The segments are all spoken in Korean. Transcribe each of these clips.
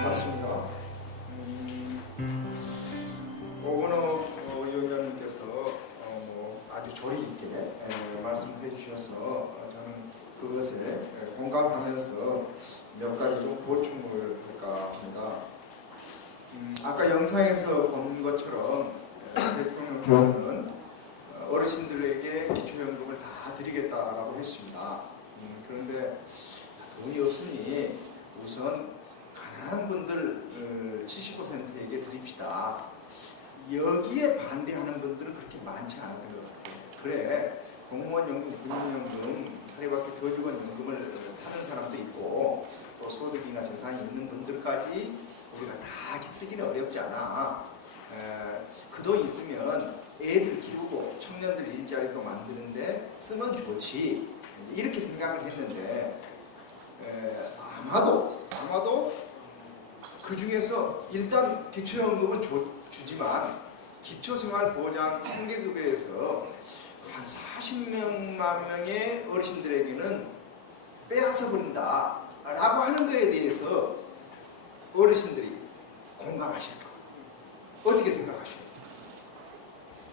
반갑습니다. 오건호 위원장님께서 아주 조리 있게 말씀해 주셔서 저는 그것에 공감하면서 몇 가지 좀 보충을 할까 합니다. 아까 영상에서 본 것처럼 대통령께서는 어르신들에게 기초연금을 다 드리겠다라고 했습니다. 그런데 돈이 없으니 우선 가난한 분들 70%에게 드립시다. 여기에 반대하는 분들은 그렇게 많지 않았던 것 같아요. 그래, 공무원연금, 군인연금, 사립학교 교직원연금을 타는 사람도 있고 또 소득이나 재산이 있는 분들까지 우리가 다 쓰기는 어렵지 않아. 그 돈 있으면 애들 키우고 청년들 일자리도 만드는데 쓰면 좋지, 이렇게 생각을 했는데 아마도 그 중에서 일단 기초연금은 주지만 기초생활보장 생계급여에서 한 40만 명의 어르신들에게는 빼앗아 버린다 라고 하는 것에 대해서 어르신들이 공감하실까? 어떻게 생각하실까?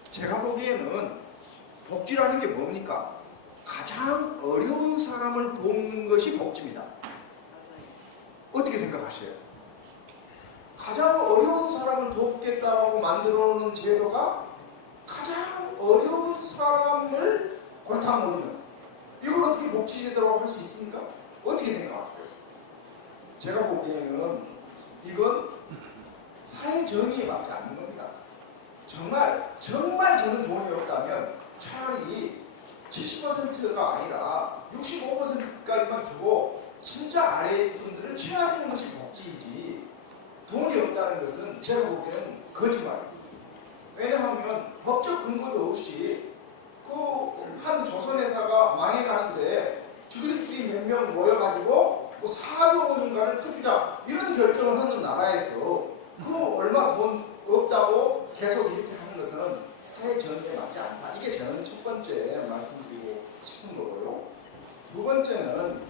제가 보기에는 복지라는 게 뭡니까? 가장 어려운 사람을 돕는 것이 복지입니다. 어떻게 생각하세요? 가장 어려운 사람을 돕겠다라고 만들어 놓은 제도가 가장 어려운 사람을 골탕 먹이는, 이걸 어떻게 복지제도라고 할 수 있습니까? 어떻게 생각하세요? 제가 보기에는 이건 사회 정의에 맞지 않는 겁니다. 정말 저는 돈이 없다면 차라리 70%가 아니라 65%까지만 주고 진짜 아래 분들을 채워주는 것이 복지이지, 돈이 없다는 것은 제가 보기에는 거짓말입니다. 왜냐하면 법적 근거도 없이 한 조선회사가 망해가는데 저희들끼리 몇 명 모여가지고 4조 원인가를 퍼주자 이런 결정을 하는 나라에서 얼마 돈 없다고 계속 이렇게 하는 것은 사회 정의에 맞지 않다. 이게 저는 첫 번째 말씀드리고 싶은 거고요. 두 번째는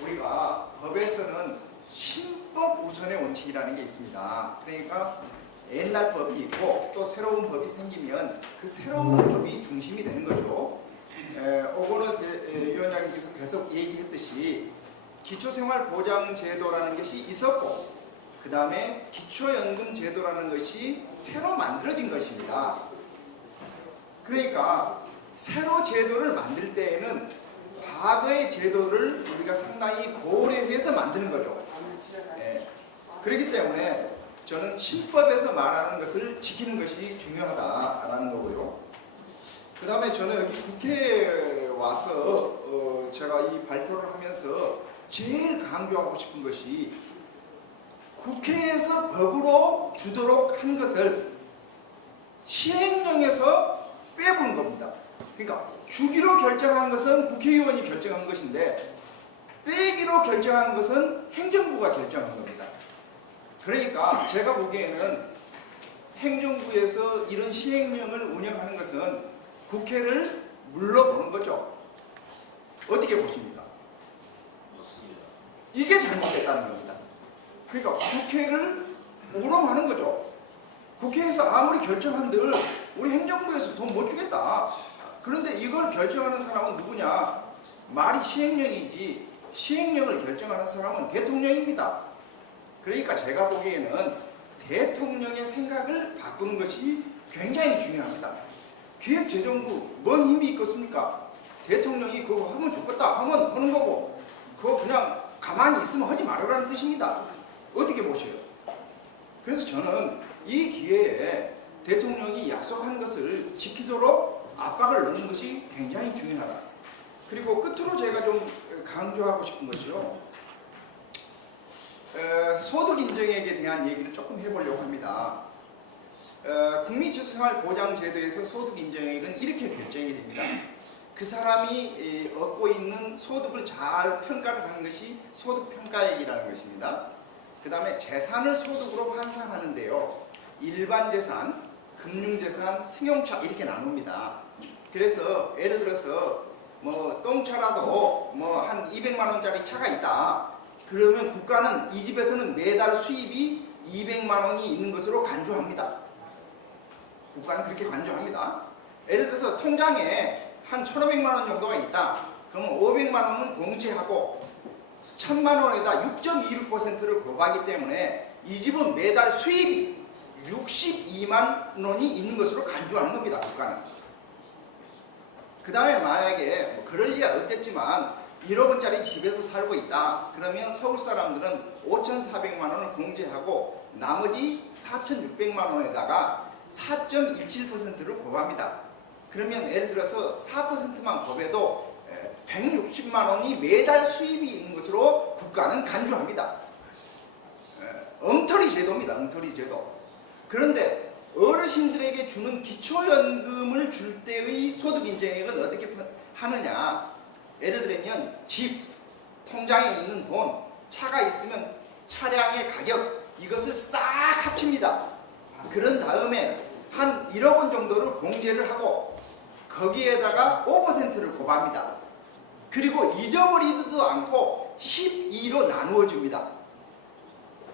우리가 법에서는 신법 우선의 원칙이라는 게 있습니다. 그러니까 옛날 법이 있고 또 새로운 법이 생기면 그 새로운 법이 중심이 되는 거죠. 오건호 위원장님께서 계속 얘기했듯이 기초생활보장제도라는 것이 있었고 그 다음에 기초연금제도라는 것이 새로 만들어진 것입니다. 그러니까 새로 제도를 만들 때에는 과거의 제도를 우리가 상당히 고려해서 만드는 거죠. 그렇기 때문에 저는 신법에서 말하는 것을 지키는 것이 중요하다라는 거고요. 그 다음에 저는 여기 국회에 와서 제가 이 발표를 하면서 제일 강조하고 싶은 것이 국회에서 법으로 주도록 한 것을 시행령에서 빼본 겁니다. 그러니까 주기로 결정한 것은 국회의원이 결정한 것인데 빼기로 결정한 것은 행정부가 결정한 겁니다. 그러니까 제가 보기에는 행정부에서 이런 시행령을 운영하는 것은 국회를 물러보는 거죠. 어떻게 보십니까? 맞습니다. 이게 잘못됐다는 겁니다. 그러니까 국회를 우롱하는 거죠. 국회에서 아무리 결정한들 우리 행정부에서 돈 못 주겠다. 그런데 이걸 결정하는 사람은 누구냐? 말이 시행령이지 시행령을 결정하는 사람은 대통령입니다. 그러니까 제가 보기에는 대통령의 생각을 바꾸는 것이 굉장히 중요합니다. 기획재정부 뭔 힘이 있겠습니까? 대통령이 그거 하면 좋겠다 하면 하는 거고 그거 그냥 가만히 있으면 하지 말아라는 뜻입니다. 어떻게 보셔요? 그래서 저는 이 기회에 대통령이 약속한 것을 지키도록 압박을 넣는 것이 굉장히 중요하다. 그리고 끝으로 제가 좀 강조하고 싶은 것이요. 소득 인정액에 대한 얘기를 조금 해보려고 합니다. 국민기초생활보장제도에서 소득 인정액은 이렇게 결정이 됩니다. 그 사람이 얻고 있는 소득을 잘 평가를 하는 것이 소득평가액이라는 것입니다. 그 다음에 재산을 소득으로 환산하는데요. 일반 재산, 금융재산, 승용차 이렇게 나눕니다. 그래서 예를 들어서 뭐 똥차라도 뭐 한 200만 원짜리 차가 있다. 그러면 국가는 이 집에서는 매달 수입이 200만 원이 있는 것으로 간주합니다. 국가는 그렇게 간주합니다. 예를 들어서 통장에 한 1,500만 원 정도가 있다. 그러면 500만 원은 공제하고 1,000만 원에다 6.26%를 거부하기 때문에 이 집은 매달 수입이 62만 원이 있는 것으로 간주하는 겁니다. 국가는. 그 다음에 만약에 뭐 그럴 리가 없겠지만 1억 원짜리 집에서 살고 있다. 그러면 서울 사람들은 5,400만 원을 공제하고 나머지 4,600만 원에다가 4.17%를 거부합니다. 그러면 예를 들어서 4%만 거부해도 160만 원이 매달 수입이 있는 것으로 국가는 간주합니다. 엉터리 제도입니다. 엉터리 제도. 그런데 어르신들에게 주는 기초연금을 줄 때의 소득 인정액은 어떻게 하느냐? 예를 들면 집, 통장에 있는 돈, 차가 있으면 차량의 가격 이것을 싹 합칩니다. 그런 다음에 한 1억 원 정도를 공제를 하고 거기에다가 5%를 고합니다. 그리고 잊어버리지도 않고 12로 나누어 줍니다.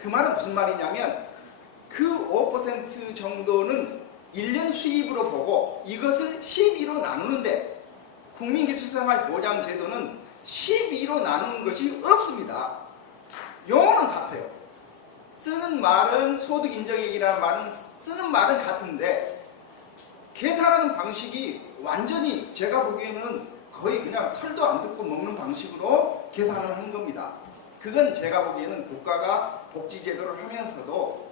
그 말은 무슨 말이냐면 그 5% 정도는 1년 수입으로 보고 이것을 12로 나누는데 국민기초생활보장제도는 12로 나누는 것이 없습니다. 용어는 같아요. 쓰는 말은 소득인정액이라는 말은 쓰는 말은 같은데 계산하는 방식이 완전히 제가 보기에는 거의 그냥 털도 안 뜯고 먹는 방식으로 계산을 하는 겁니다. 그건 제가 보기에는 국가가 복지제도를 하면서도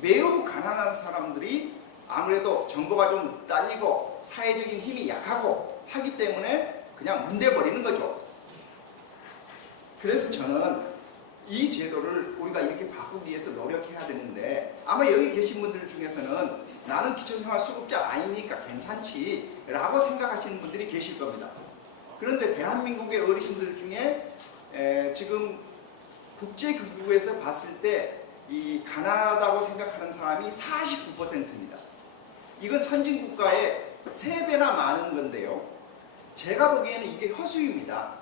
매우 가난한 사람들이 아무래도 정보가 좀 딸리고 사회적인 힘이 약하고 하기 때문에 그냥 문대버리는 거죠. 그래서 저는 이 제도를 우리가 이렇게 바꾸기 위해서 노력해야 되는데 아마 여기 계신 분들 중에서는 나는 기초생활수급자 아니니까 괜찮지 라고 생각하시는 분들이 계실 겁니다. 그런데 대한민국의 어르신들 중에 지금 국제기구에서 봤을 때 이 가난하다고 생각하는 사람이 49%입니다. 이건 선진국가의 3배나 많은 건데요. 제가 보기에는 이게 허수입니다.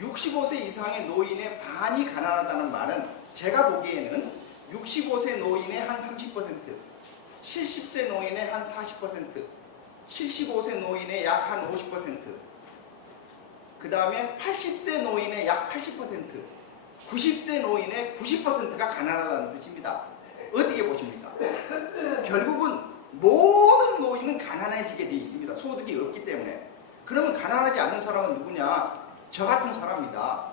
65세 이상의 노인의 반이 가난하다는 말은 제가 보기에는 65세 노인의 한 30%, 70세 노인의 한 40%, 75세 노인의 약 한 50%, 그 다음에 80세 노인의 약 80%, 90세 노인의 90%가 가난하다는 뜻입니다. 어떻게 보십니까? 결국은 모든 노인은 가난해지게 되어 있습니다. 소득이 없기 때문에. 그러면 가난하지 않는 사람은 누구냐? 저 같은 사람이다.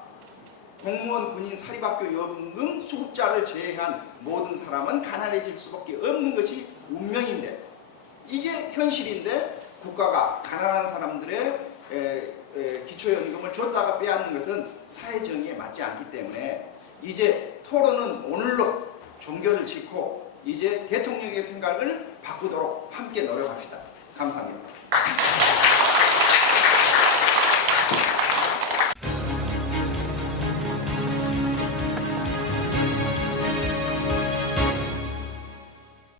공무원, 군인, 사립학교 여금금 수급자를 제외한 모든 사람은 가난해질 수밖에 없는 것이 운명인데 이게 현실인데 국가가 가난한 사람들의 기초연금을 줬다가 빼앗는 것은 사회정의에 맞지 않기 때문에 이제 토론은 오늘로 종결을 짓고 이제 대통령의 생각을 바꾸도록 함께 노력합시다. 감사합니다.